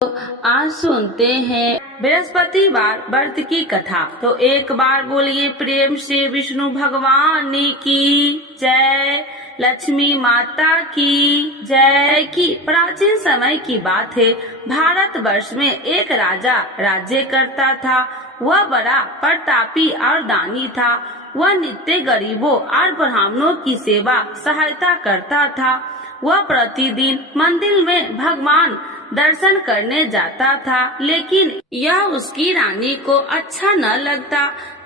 आज सुनते हैं बृहस्पतिवार व्रत की कथा। तो एक बार बोलिए प्रेम से विष्णु भगवान की जय, लक्ष्मी माता की जय। की प्राचीन समय की बात है। भारत वर्ष में एक राजा राज्य करता था। वह बड़ा प्रतापी और दानी था। वह नित्य गरीबों और ब्राह्मणों की सेवा सहायता करता था। वह प्रतिदिन मंदिर में भगवान दर्शन करने जाता था, लेकिन यह उसकी रानी को अच्छा न लगता।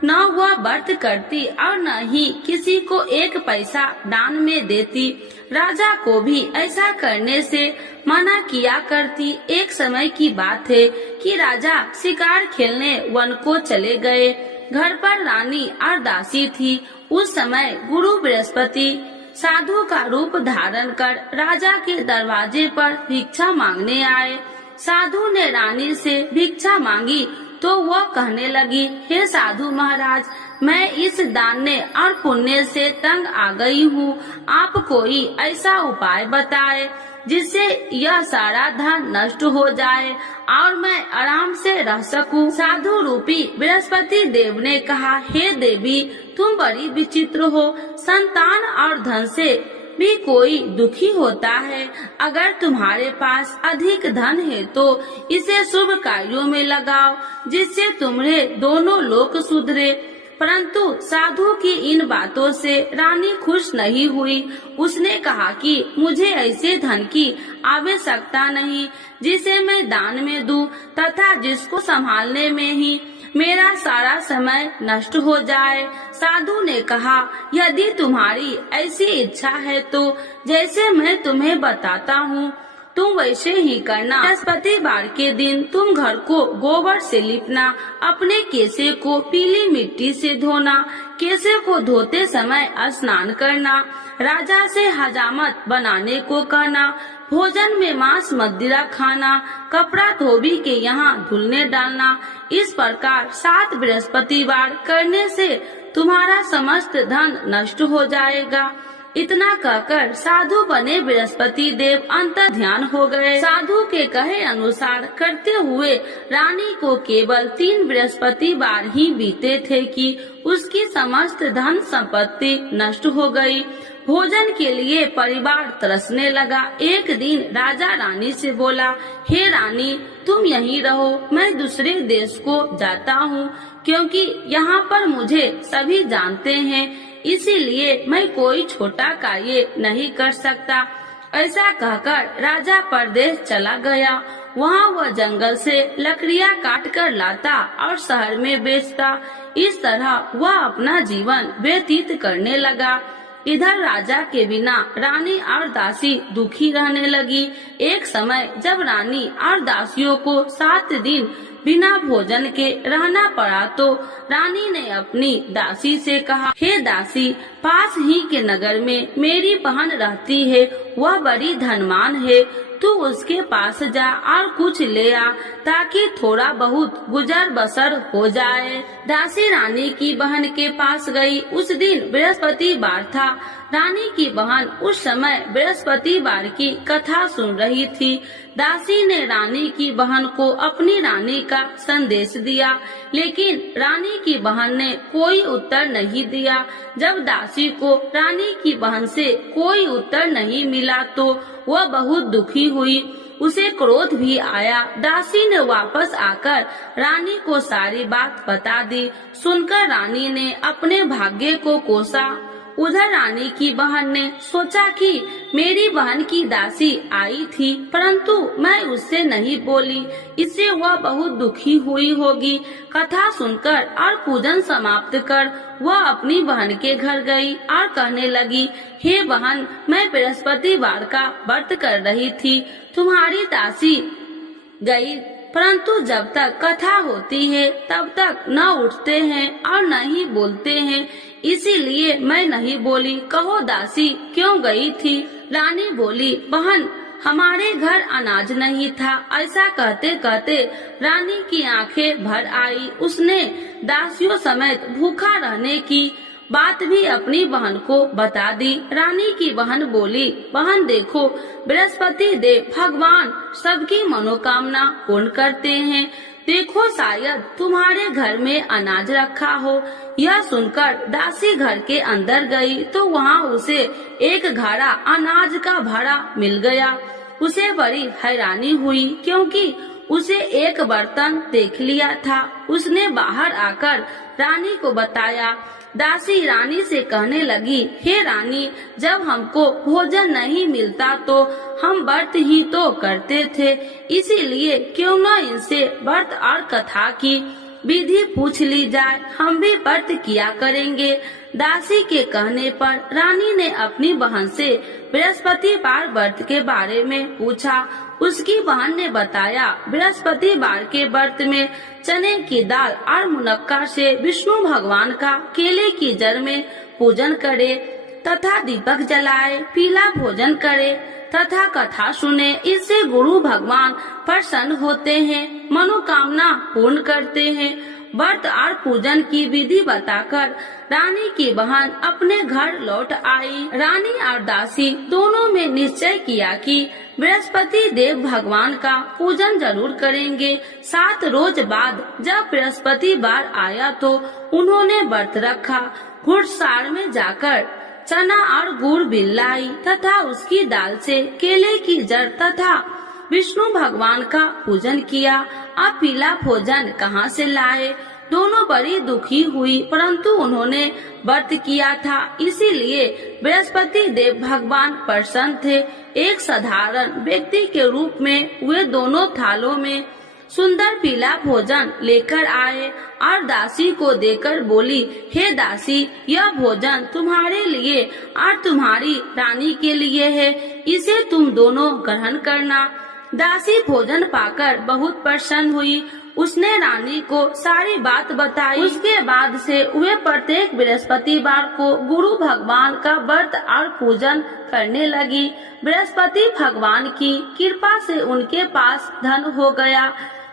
न वह व्रत करती और न ही किसी को एक पैसा दान में देती। राजा को भी ऐसा करने से मना किया करती। एक समय की बात है कि राजा शिकार खेलने वन को चले गए। घर पर रानी और दासी थी। उस समय गुरु बृहस्पति साधु का रूप धारण कर राजा के दरवाजे पर भिक्षा मांगने आए। साधु ने रानी से भिक्षा मांगी तो वह कहने लगी, हे साधु महाराज, मैं इस दान और पुण्य से तंग आ गई हूँ। आप कोई ऐसा उपाय बताए जिससे यह सारा धन नष्ट हो जाए और मैं आराम से रह सकूं। साधु रूपी बृहस्पति देव ने कहा, हे देवी, तुम बड़ी विचित्र हो। संतान और धन से भी कोई दुखी होता है। अगर तुम्हारे पास अधिक धन है तो इसे शुभ कार्यों में लगाओ, जिससे तुम्हारे दोनों लोक सुधरे। परंतु साधु की इन बातों से रानी खुश नहीं हुई। उसने कहा कि मुझे ऐसे धन की आवश्यकता नहीं जिसे मैं दान में दूं तथा जिसको संभालने में ही मेरा सारा समय नष्ट हो जाए। साधु ने कहा, यदि तुम्हारी ऐसी इच्छा है तो जैसे मैं तुम्हें बताता हूँ तुम वैसे ही करना। बृहस्पतिवार के दिन तुम घर को गोबर से लिपना, अपने केसे को पीली मिट्टी से धोना, केसे को धोते समय स्नान करना, राजा से हजामत बनाने को कहना, भोजन में मांस मदिरा खाना, कपड़ा धोबी के यहाँ धुलने डालना। इस प्रकार 7 बृहस्पतिवार करने से तुम्हारा समस्त धन नष्ट हो जाएगा। इतना कहकर साधु बने बृहस्पति देव अंतर ध्यान हो गए। साधु के कहे अनुसार करते हुए रानी को केवल 3 बृहस्पतिवार ही बीते थे कि उसकी समस्त धन संपत्ति नष्ट हो गई। भोजन के लिए परिवार तरसने लगा। एक दिन राजा रानी से बोला, हे रानी, तुम यहीं रहो, मैं दूसरे देश को जाता हूँ, क्योंकि यहाँ पर मुझे सभी जानते हैं, इसीलिए मैं कोई छोटा कार्य नहीं कर सकता। ऐसा कहकर राजा परदेश चला गया। वहाँ वह जंगल से लकड़ियाँ काट कर लाता और शहर में बेचता। इस तरह वह अपना जीवन व्यतीत करने लगा। इधर राजा के बिना रानी और दासी दुखी रहने लगी। एक समय जब रानी और दासियों को 7 दिन बिना भोजन के रहना पड़ा तो रानी ने अपनी दासी से कहा, हे दासी, पास ही के नगर में मेरी बहन रहती है, वह बड़ी धनवान है, तू उसके पास जा और कुछ ले आ ताकि थोड़ा बहुत गुजर बसर हो जाए। दासी रानी की बहन के पास गई। उस दिन बृहस्पतिवार था। रानी की बहन उस समय बृहस्पतिवार की कथा सुन रही थी। दासी ने रानी की बहन को अपनी रानी का संदेश दिया, लेकिन रानी की बहन ने कोई उत्तर नहीं दिया। जब दासी को रानी की बहन से कोई उत्तर नहीं मिला तो वह बहुत दुखी हुई। उसे क्रोध भी आया। दासी ने वापस आकर रानी को सारी बात बता दी। सुनकर रानी ने अपने भाग्य को कोसा। उधर रानी की बहन ने सोचा कि मेरी बहन की दासी आई थी, परंतु मैं उससे नहीं बोली, इससे वह बहुत दुखी हुई होगी। कथा सुनकर और पूजन समाप्त कर वह अपनी बहन के घर गई और कहने लगी, हे बहन, मैं बृहस्पतिवार का व्रत कर रही थी, तुम्हारी दासी गई, परंतु जब तक कथा होती है तब तक न उठते हैं और न ही बोलते हैं, इसीलिए मैं नहीं बोली। कहो दासी क्यों गई थी? रानी बोली, बहन, हमारे घर अनाज नहीं था। ऐसा कहते कहते रानी की आंखें भर आई। उसने दासियों समेत भूखा रहने की बात भी अपनी बहन को बता दी। रानी की बहन बोली, बहन देखो, बृहस्पति देव भगवान सबकी मनोकामना पूर्ण करते हैं। देखो शायद तुम्हारे घर में अनाज रखा हो। यह सुनकर दासी घर के अंदर गई तो वहाँ उसे एक घड़ा अनाज का भरा मिल गया। उसे बड़ी हैरानी हुई क्योंकि उसे एक बर्तन देख लिया था। उसने बाहर आकर रानी को बताया। दासी रानी से कहने लगी, हे रानी, जब हमको भोजन नहीं मिलता तो हम व्रत ही तो करते थे, इसीलिए क्यों न इनसे व्रत और कथा की विधि पूछ ली जाए, हम भी व्रत किया करेंगे। दासी के कहने पर रानी ने अपनी बहन से बृहस्पतिवार व्रत के बारे में पूछा। उसकी बहन ने बताया, बृहस्पतिवार के व्रत में चने की दाल और मुनक्का से विष्णु भगवान का केले की जड़ में पूजन करे तथा दीपक जलाए, पीला भोजन करे तथा कथा सुने। इससे गुरु भगवान प्रसन्न होते हैं, मनोकामना पूर्ण करते हैं। व्रत और पूजन की विधि बताकर रानी की बहन अपने घर लौट आई। रानी और दासी दोनों में निश्चय किया कि बृहस्पति देव भगवान का पूजन जरूर करेंगे। 7 रोज बाद जब बृहस्पतिवार आया तो उन्होंने व्रत रखा। घुड़सार में जाकर चना और गुड़ बिल लाई तथा उसकी दाल से केले की जड़ तथा विष्णु भगवान का पूजन किया। अब पीला भोजन कहाँ से लाए? दोनों बड़ी दुखी हुई, परंतु उन्होंने व्रत किया था, इसीलिए बृहस्पति देव भगवान प्रसन्न थे। एक साधारण व्यक्ति के रूप में वे दोनों थालों में सुंदर पीला भोजन लेकर आए और दासी को देकर बोली, हे दासी, यह भोजन तुम्हारे लिए और तुम्हारी रानी के लिए है, इसे तुम दोनों ग्रहण करना। दासी भोजन पाकर बहुत प्रसन्न हुई। उसने रानी को सारी बात बताई। उसके बाद से वे प्रत्येक बृहस्पतिवार को गुरु भगवान का व्रत और पूजन करने लगी। बृहस्पति भगवान की कृपा से उनके पास धन हो गया,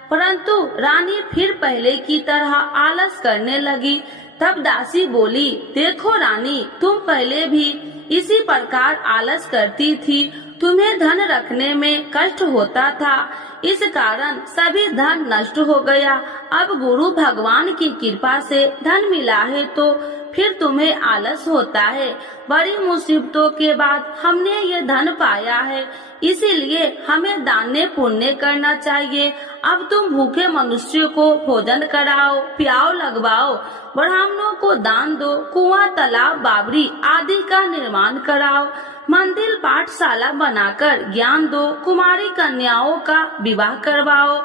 परंतु रानी फिर पहले की तरह आलस करने लगी। तब दासी बोली, देखो रानी, तुम पहले भी इसी प्रकार आलस करती थी, तुम्हें धन रखने में कष्ट होता था, इस कारण सभी धन नष्ट हो गया। अब गुरु भगवान की कृपा से धन मिला है तो फिर तुम्हें आलस होता है। बड़ी मुसीबतों के बाद हमने ये धन पाया है, इसीलिए हमें दान पुण्य करना चाहिए। अब तुम भूखे मनुष्य को भोजन कराओ, प्याव लगवाओ, ब्राह्मणों को दान दो, कुआं, तालाब, बावड़ी आदि का निर्माण कराओ, मंदिर, पाठशाला बनाकर ज्ञान दो, कुमारी कन्याओं का विवाह करवाओ,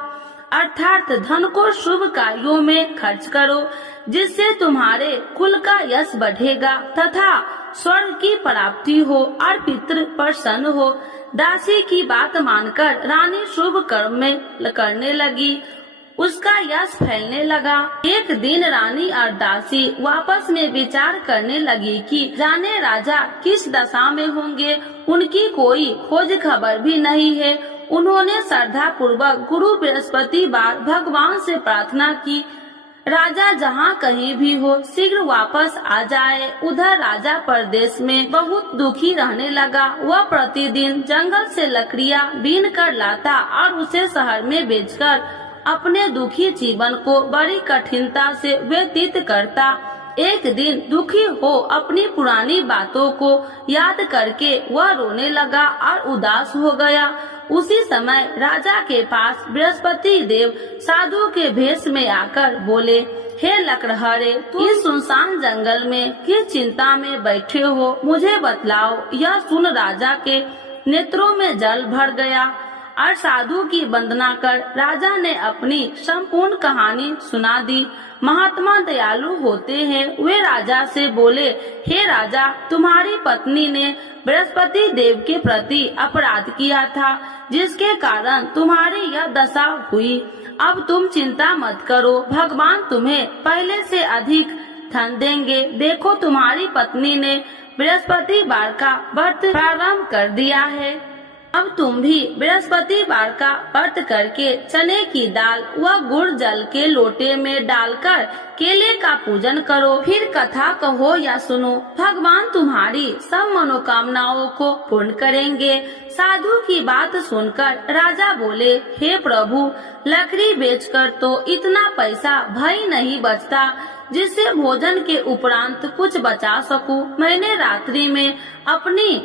अर्थात धन को शुभ कार्यों में खर्च करो, जिससे तुम्हारे कुल का यश बढ़ेगा तथा स्वर्ग की प्राप्ति हो और पितृ प्रसन्न हो। दासी की बात मानकर रानी शुभ कर्म में करने लगी, उसका यश फैलने लगा। एक दिन रानी और दासी आपस में विचार करने लगी कि जाने राजा किस दशा में होंगे, उनकी कोई खोज खबर भी नहीं है। उन्होंने श्रद्धा पूर्वक गुरु बृहस्पतिवार भगवान से प्रार्थना की, राजा जहाँ कहीं भी हो शीघ्र वापस आ जाए। उधर राजा परदेश में बहुत दुखी रहने लगा। वह प्रतिदिन जंगल से लकड़ियाँ बीन कर लाता और उसे शहर में बेचकर अपने दुखी जीवन को बड़ी कठिनता से व्यतीत करता। एक दिन दुखी हो अपनी पुरानी बातों को याद करके वह रोने लगा और उदास हो गया। उसी समय राजा के पास बृहस्पति देव साधु के भेष में आकर बोले, हे लकड़हारे, तुम इस सुनसान जंगल में किस चिंता में बैठे हो, मुझे बतलाओ। यह सुन राजा के नेत्रों में जल भर गया और साधु की वंदना कर राजा ने अपनी संपूर्ण कहानी सुना दी। महात्मा दयालु होते हैं। वे राजा से बोले, हे राजा, तुम्हारी पत्नी ने बृहस्पति देव के प्रति अपराध किया था, जिसके कारण तुम्हारी यह दशा हुई। अब तुम चिंता मत करो, भगवान तुम्हें पहले से अधिक धन देंगे। देखो, तुम्हारी पत्नी ने बृहस्पतिवार का व्रत प्रारंभ कर दिया है। अब तुम भी बृहस्पतिवार का व्रत करके चने की दाल व गुड़ जल के लोटे में डालकर केले का पूजन करो। फिर कथा कहो या सुनो, भगवान तुम्हारी सब मनोकामनाओं को पूर्ण करेंगे। साधु की बात सुनकर राजा बोले, हे प्रभु, लकड़ी बेचकर तो इतना पैसा भई नहीं बचता जिससे भोजन के उपरांत कुछ बचा सकूं। मैंने रात्रि में अपनी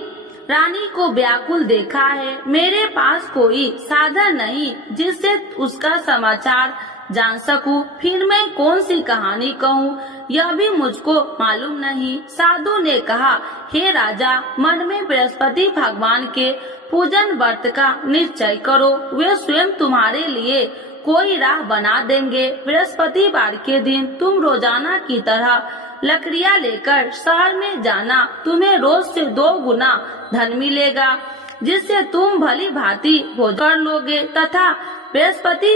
रानी को व्याकुल देखा है। मेरे पास कोई साधन नहीं जिससे उसका समाचार जान सकूं। फिर मैं कौन सी कहानी कहूँ, यह भी मुझको मालूम नहीं। साधु ने कहा, हे राजा, मन में बृहस्पति भगवान के पूजन व्रत का निश्चय करो, वे स्वयं तुम्हारे लिए कोई राह बना देंगे। बृहस्पतिवार के दिन तुम रोजाना की तरह लकड़ियाँ लेकर शहर में जाना। तुम्हें रोज से 2 गुना धन मिलेगा, जिससे तुम भली भांति भोजन कर लोगे तथा बृहस्पति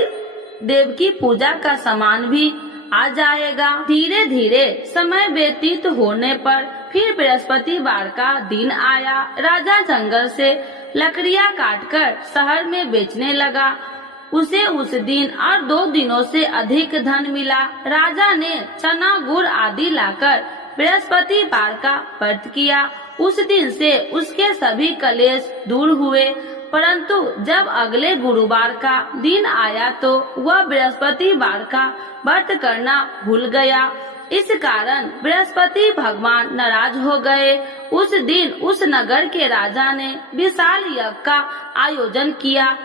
देव की पूजा का सामान भी आ जाएगा। धीरे धीरे समय व्यतीत होने पर फिर बृहस्पतिवार का दिन आया। राजा जंगल से लकड़ियाँ काटकर शहर में बेचने लगा। उसे उस दिन और 2 दिनों से अधिक धन मिला। राजा ने चना गुड़ आदि लाकर बृहस्पतिवार का व्रत किया। उस दिन से उसके सभी कलेश दूर हुए। परंतु जब अगले गुरुवार का दिन आया तो वह बृहस्पतिवार का व्रत करना भूल गया। इस कारण बृहस्पति भगवान नाराज हो गए। उस दिन उस नगर के राजा ने विशाल यज्ञ का आयोजन किया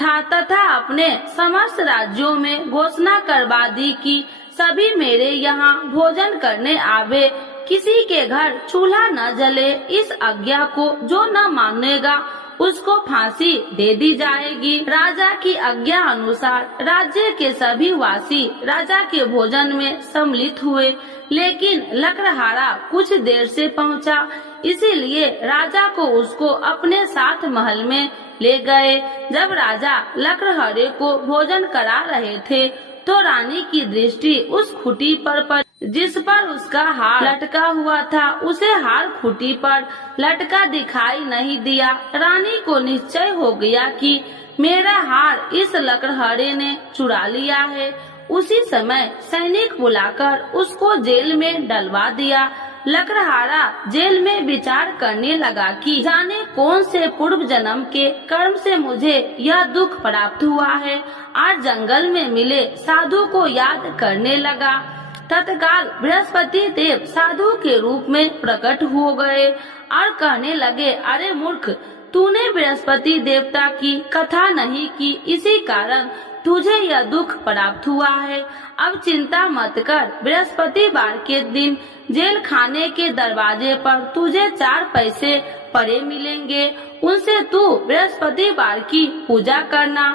था तथा अपने समस्त राज्यों में घोषणा करवा दी कि सभी मेरे यहाँ भोजन करने आवे, किसी के घर चूल्हा न जले। इस आज्ञा को जो न मानेगा उसको फांसी दे दी जाएगी। राजा की आज्ञा अनुसार राज्य के सभी वासी राजा के भोजन में सम्मिलित हुए, लेकिन लकड़हारा कुछ देर से पहुंचा, इसीलिए राजा को उसको अपने साथ महल में ले गए। जब राजा लकड़हारे को भोजन करा रहे थे तो रानी की दृष्टि उस खूंटी पर पड़ी जिस पर उसका हार लटका हुआ था। उसे हार खूंटी पर लटका दिखाई नहीं दिया। रानी को निश्चय हो गया कि मेरा हार इस लकड़हारे ने चुरा लिया है। उसी समय सैनिक बुलाकर उसको जेल में डलवा दिया। लकड़हारा जेल में विचार करने लगा कि जाने कौन से पूर्व जन्म के कर्म से मुझे यह दुख प्राप्त हुआ है। आज जंगल में मिले साधु को याद करने लगा। तत्काल बृहस्पति देव साधु के रूप में प्रकट हो गए और कहने लगे, अरे मूर्ख, तूने बृहस्पति देवता की कथा नहीं की, इसी कारण तुझे यह दुख प्राप्त हुआ है। अब चिंता मत कर, बृहस्पतिवार के दिन जेल खाने के दरवाजे पर तुझे 4 पैसे पड़े मिलेंगे। उनसे तू बृहस्पतिवार की पूजा करना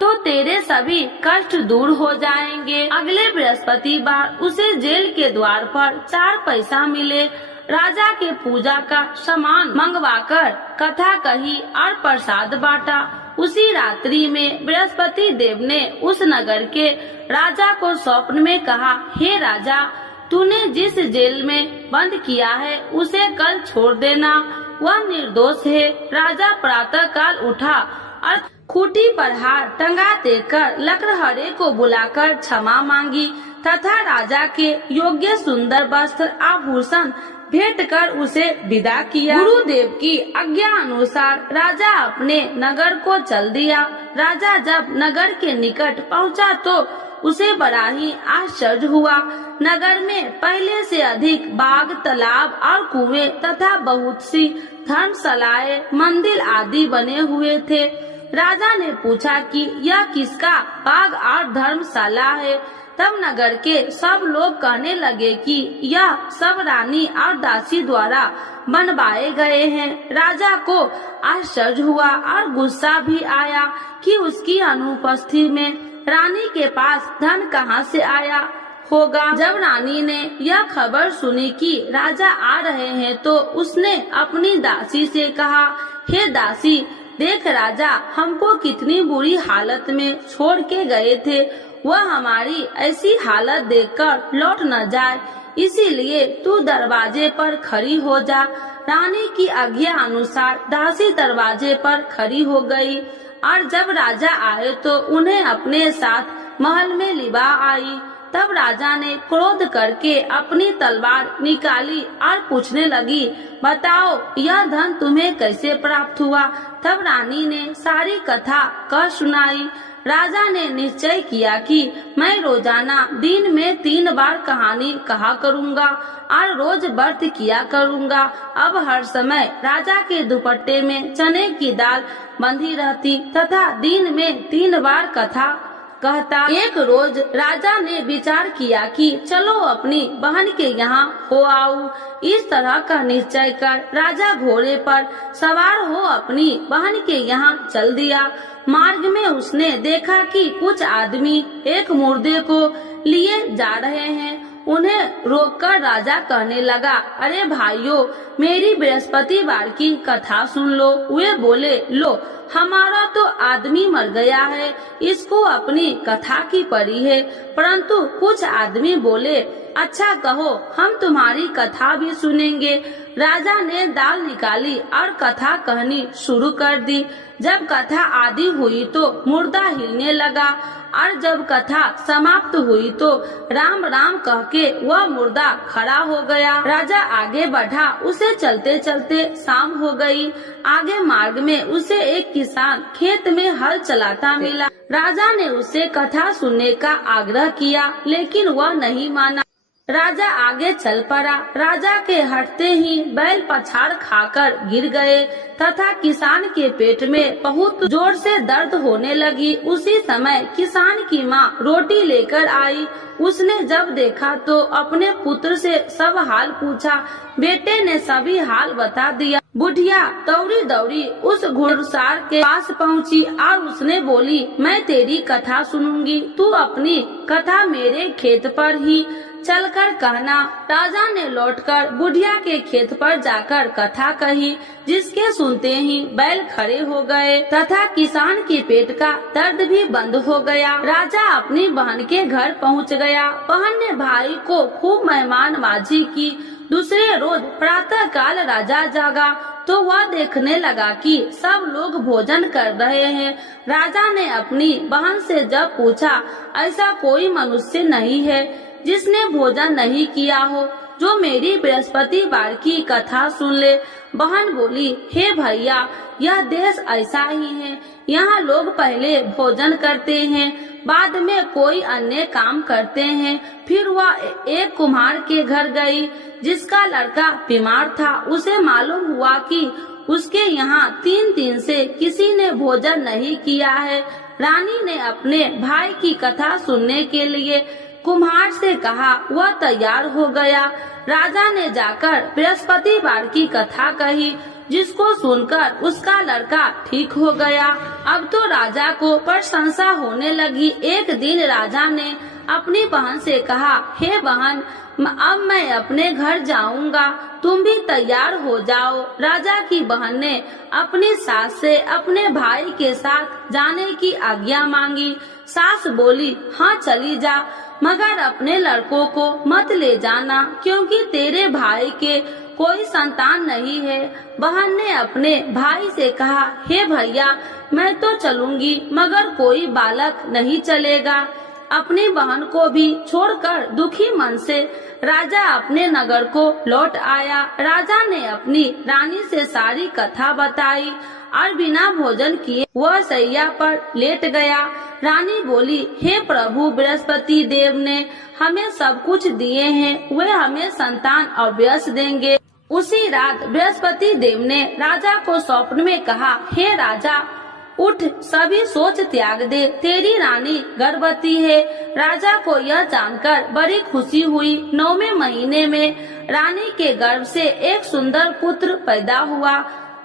तो तेरे सभी कष्ट दूर हो जाएंगे। अगले बृहस्पतिवार उसे जेल के द्वार पर 4 पैसा मिले। राजा के पूजा का सामान मंगवाकर कथा कही और प्रसाद बांटा। उसी रात्रि में बृहस्पति देव ने उस नगर के राजा को स्वप्न में कहा, हे राजा, तूने जिस जेल में बंद किया है उसे कल छोड़ देना, वह निर्दोष है। राजा प्रातः काल उठा और खूंटी पर हार टंगा देकर लकड़हारे को बुलाकर क्षमा मांगी तथा राजा के योग्य सुंदर वस्त्र आभूषण भेंट कर उसे विदा किया। गुरुदेव की आज्ञा अनुसार राजा अपने नगर को चल दिया। राजा जब नगर के निकट पहुंचा तो उसे बड़ा ही आश्चर्य हुआ। नगर में पहले से अधिक बाग, तालाब और कुएं तथा बहुत सी धर्मशालाएं, मंदिर आदि बने हुए थे। राजा ने पूछा कि यह किसका बाग और धर्मशाला है। तब नगर के सब लोग कहने लगे कि यह सब रानी और दासी द्वारा बनवाए गए हैं। राजा को आश्चर्य हुआ और गुस्सा भी आया कि उसकी अनुपस्थिति में रानी के पास धन कहां से आया होगा। जब रानी ने यह खबर सुनी कि राजा आ रहे हैं तो उसने अपनी दासी से कहा, हे दासी, देख राजा हमको कितनी बुरी हालत में छोड़ के गए थे, वह हमारी ऐसी हालत देखकर लौट न जाए, इसीलिए तू दरवाजे पर खड़ी हो जा। रानी की आज्ञा अनुसार दासी दरवाजे पर खड़ी हो गई और जब राजा आए तो उन्हें अपने साथ महल में लिवा आई। तब राजा ने क्रोध करके अपनी तलवार निकाली और पूछने लगी, बताओ यह धन तुम्हें कैसे प्राप्त हुआ। तब रानी ने सारी कथा कह सुनाई। राजा ने निश्चय किया कि मैं रोजाना दिन में 3 बार कहानी कहा करूँगा और रोज व्रत किया करूँगा। अब हर समय राजा के दुपट्टे में चने की दाल बंधी रहती तथा दिन में 3 बार कथा कहता। एक रोज राजा ने विचार किया कि चलो अपनी बहन के यहाँ हो आऊं। इस तरह का निश्चय कर राजा घोड़े पर सवार हो अपनी बहन के यहाँ चल दिया। मार्ग में उसने देखा कि कुछ आदमी एक मुर्दे को लिए जा रहे हैं। उन्हें रोककर राजा कहने लगा, अरे भाइयों, मेरी बृहस्पतिवार की कथा सुन लो। वे बोले, लो हमारा तो आदमी मर गया है, इसको अपनी कथा की पड़ी है। परंतु कुछ आदमी बोले, अच्छा कहो, हम तुम्हारी कथा भी सुनेंगे। राजा ने दाल निकाली और कथा कहनी शुरू कर दी। जब कथा आदि हुई तो मुर्दा हिलने लगा और जब कथा समाप्त हुई तो राम राम कह के वह मुर्दा खड़ा हो गया। राजा आगे बढ़ा, उसे चलते चलते शाम हो गई। आगे मार्ग में उसे एक किसान खेत में हल चलाता मिला। राजा ने उसे कथा सुनने का आग्रह किया, लेकिन वह नहीं माना। राजा आगे चल पड़ा। राजा के हटते ही बैल पछाड़ खाकर गिर गए तथा किसान के पेट में बहुत जोर से दर्द होने लगी। उसी समय किसान की माँ रोटी लेकर आई। उसने जब देखा तो अपने पुत्र से सब हाल पूछा। बेटे ने सभी हाल बता दिया। बुढ़िया दौड़ी दौड़ी उस घुड़सवार के पास पहुँची और उसने बोली, मैं तेरी कथा सुनूंगी, तू अपनी कथा मेरे खेत पर ही चलकर कहना। राजा ने लौटकर बुढ़िया के खेत पर जाकर कथा कही, जिसके सुनते ही बैल खड़े हो गए तथा किसान के पेट का दर्द भी बंद हो गया। राजा अपनी बहन के घर पहुंच गया। बहन ने भाई को खूब मेहमानबाजी की। दूसरे रोज प्रातः काल राजा जागा तो वह देखने लगा कि सब लोग भोजन कर रहे हैं। राजा ने अपनी बहन से जब पूछा, ऐसा कोई मनुष्य नहीं है जिसने भोजन नहीं किया हो, जो मेरी बृहस्पतिवार की कथा सुन ले। बहन बोली, हे भैया, यह देश ऐसा ही है। यहाँ लोग पहले भोजन करते हैं, बाद में कोई अन्य काम करते हैं। फिर वह एक कुम्हार के घर गई, जिसका लड़का बीमार था। उसे मालूम हुआ कि उसके यहाँ 3 दिन से किसी ने भोजन नहीं किया है। रानी ने अपने भाई की कथा सुनने के लिए कुम्हार से कहा। वह तैयार हो गया। राजा ने जाकर बृहस्पतिवार की कथा कही, जिसको सुनकर उसका लड़का ठीक हो गया। अब तो राजा को प्रशंसा होने लगी। एक दिन राजा ने अपनी बहन से कहा, हे बहन, अब मैं अपने घर जाऊंगा, तुम भी तैयार हो जाओ। राजा की बहन ने अपनी सास से अपने भाई के साथ जाने की आज्ञा मांगी। सास बोली, हाँ चली जा, मगर अपने लड़कों को मत ले जाना, क्योंकि तेरे भाई के कोई संतान नहीं है। बहन ने अपने भाई से कहा, हे भैया, मैं तो चलूंगी, मगर कोई बालक नहीं चलेगा। अपनी बहन को भी छोड़कर दुखी मन से राजा अपने नगर को लौट आया। राजा ने अपनी रानी से सारी कथा बताई और बिना भोजन किए वह सैया पर लेट गया। रानी बोली, हे प्रभु, बृहस्पति देव ने हमें सब कुछ दिए हैं, वे हमें संतान अवश्य देंगे। उसी रात बृहस्पति देव ने राजा को स्वप्न में कहा, हे राजा, उठ, सभी सोच त्याग दे, तेरी रानी गर्भवती है। राजा को यह जानकर बड़ी खुशी हुई। 9वें महीने में रानी के गर्भ से एक सुंदर पुत्र पैदा हुआ।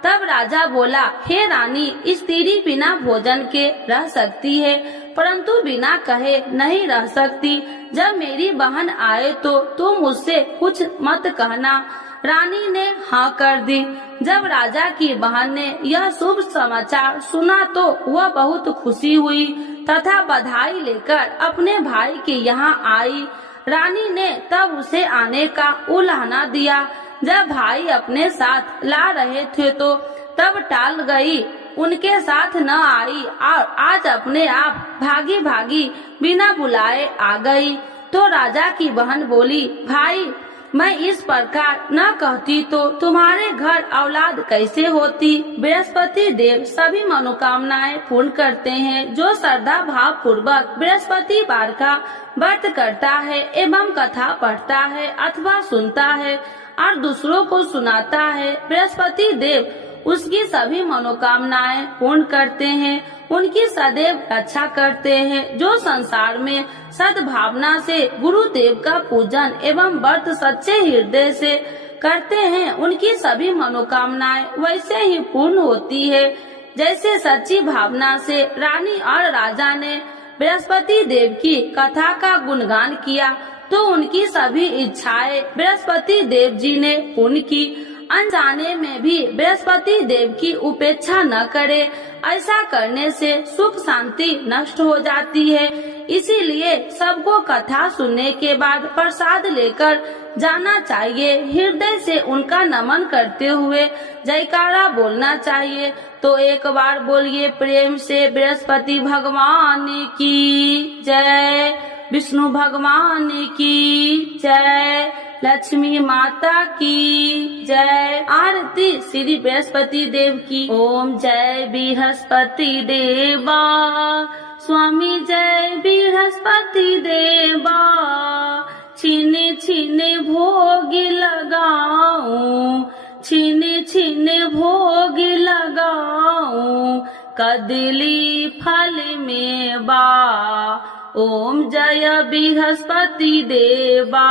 तब राजा बोला, हे रानी, स्त्री बिना भोजन के रह सकती है, परंतु बिना कहे नहीं रह सकती। जब मेरी बहन आए तो तुम मुझसे कुछ मत कहना। रानी ने हाँ कर दी। जब राजा की बहन ने यह शुभ समाचार सुना तो वह बहुत खुशी हुई तथा बधाई लेकर अपने भाई के यहाँ आई। रानी ने तब उसे आने का उलाहना दिया। जब भाई अपने साथ ला रहे थे तो तब टाल गई, उनके साथ न आई और आज अपने आप भागी भागी बिना बुलाए आ गई। तो राजा की बहन बोली, भाई मैं इस प्रकार न कहती तो तुम्हारे घर औलाद कैसे होती। बृहस्पति देव सभी मनोकामनाएं पूर्ण करते हैं। जो श्रद्धा भाव पूर्वक बृहस्पतिवार का व्रत करता है एवं कथा पढ़ता है अथवा सुनता है और दूसरों को सुनाता है, बृहस्पति देव उसकी सभी मनोकामनाएं पूर्ण करते हैं, उनकी सदैव रक्षा करते हैं। जो संसार में सद्भावना से गुरुदेव का पूजन एवं व्रत सच्चे हृदय से करते हैं, उनकी सभी मनोकामनाएं वैसे ही पूर्ण होती है जैसे सच्ची भावना से रानी और राजा ने बृहस्पति देव की कथा का गुणगान किया तो उनकी सभी इच्छाएं बृहस्पति देव जी ने पूर्ण की। अनजाने में भी बृहस्पति देव की उपेक्षा न करे, ऐसा करने से सुख शांति नष्ट हो जाती है। इसीलिए सबको कथा सुनने के बाद प्रसाद लेकर जाना चाहिए। हृदय से उनका नमन करते हुए जयकारा बोलना चाहिए। तो एक बार बोलिए प्रेम से बृहस्पति भगवान की जय, विष्णु भगवान की जय, लक्ष्मी माता की जय। आरती श्री बृहस्पति देव की। ओम जय बृहस्पति देवा, स्वामी जय बृहस्पति देवा। छीने छीने भोग लगाऊं, छीने छीने भोग लगाऊं, कदली फल में बा। ओम जय बृहस्पति देवा,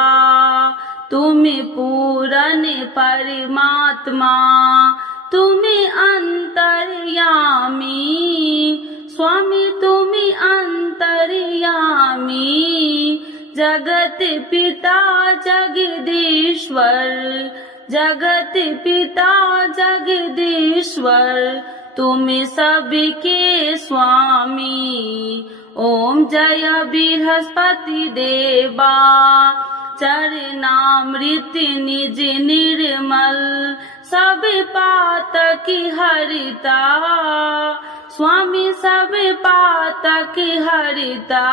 तुम्हें पूरन परमात्मा, तुम्हें अंतर्यामी, स्वामी तुम्हें अंतर्यामी। जगत पिता जगदीश्वर, जगत पिता जगदीश्वर, तुम्हें सबके स्वामी। ओम जय बृहस्पति देवा, चरणामृत निज निर्मल, सब पातक हरिता, स्वामी सब पातक हरिता।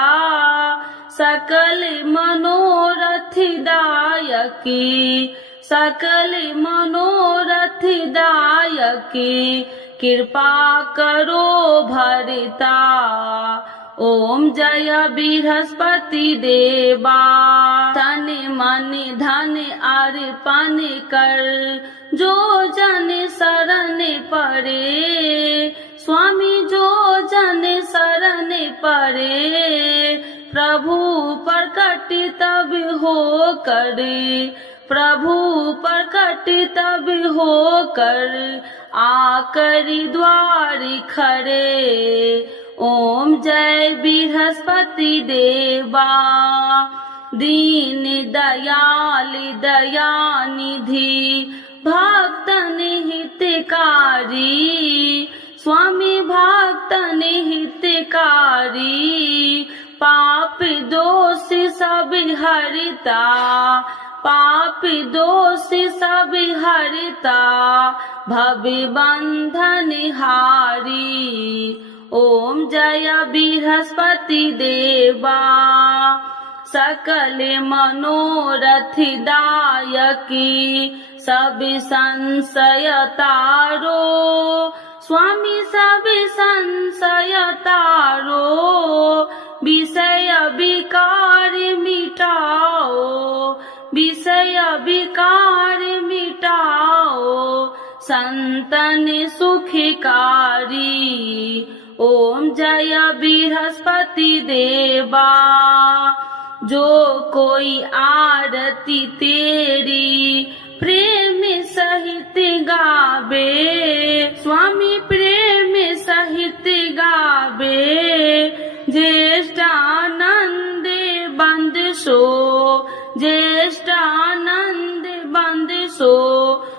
सकल मनोरथ दायकी, सकल मनोरथ दायकी, कृपा करो भरता। ओम जय बृहस्पति देवा, तन मन धन अर्पण कर, जो जन शरण पड़े, स्वामी जो जन शरण पड़े। प्रभु प्रकट तब हो करे, प्रभु प्रकट तब हो कर, आकर द्वार खड़े। ओम जय बृहस्पति देवा, दीन दयाल दयानिधि, भक्तन हितकारी, स्वामी भक्तन हितकारी। पाप दोष सब हरता, पाप दोष सब हरता, भव बंधन हारी। ओम जय बृहस्पति देवा, सकल मनोरथ दायकी, सब संशय तारो, स्वामी सब संशय तारो। विषय विकार मिटाओ, विषय विकार मिटाओ, संतन सुखकारी। ओम जय बृहस्पति देवा, जो कोई आरती तेरी प्रेम सहित गावे, स्वामी प्रेम सहित गावे। ज्येष्ठानंद बंद सो, ज्येष्ठानंद बंद सो,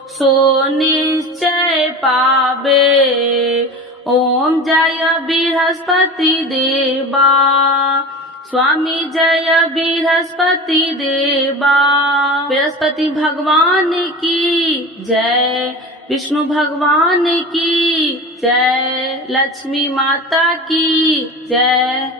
सो निश्चय पावे। ओम जय बृहस्पति देवा, स्वामी जय बृहस्पति देवा। बृहस्पति भगवान की जय, विष्णु भगवान की जय, लक्ष्मी माता की जय।